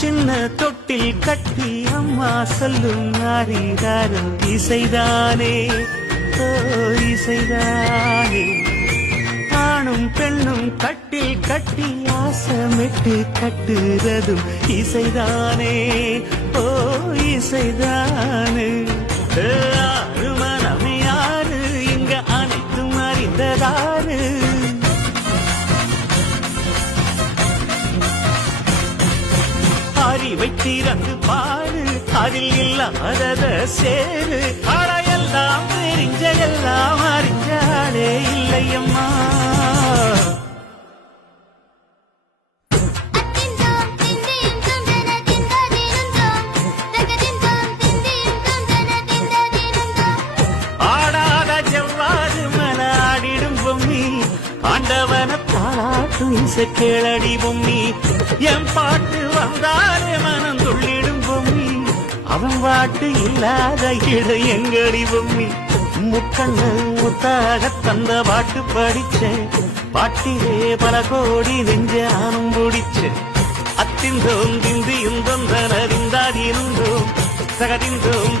சின்ன தொட்டில் கட்டி அம்மா சொல்லும் நாரிதாரோ இசைதானே ஓ இசைதானே. ஆணும் பெண்ணும் கட்டில் கட்டி ஆசமிட்டு கட்டுறதும் இசைதானே ஓ இசைதானே. ஆறு மனம் யாரு இங்க அனைத்தும் அறிந்ததாரு. அறிவை திறந்து பாரு அதில் இல்லாதத சேரு. அடையெல்லாம் தெரிஞ்ச எல்லாம் அறிஞ்சாலே இல்லையம்மா. ஆடாத ஜவ்வாது மலாடிடும் பொம்மி ஆண்டவன பாராட்டும் இசை கேளடி பொம்மி. என் பாட்டு வந்தாலே மனம் துள்ளிடும் பொம்மி அவன் பாட்டு இல்லாத இட எங்கடி பொம்மி. முக்கண்ணு முத்தாக தந்த பாட்டு படிச்சேன் பாட்டிலே பல கோடி நெஞ்ச நானும் பிடிச்சேன். அத்திந்தோம் திந்தியும் தொந்தனறிந்தாதிருந்தோம் சகதிந்தோம்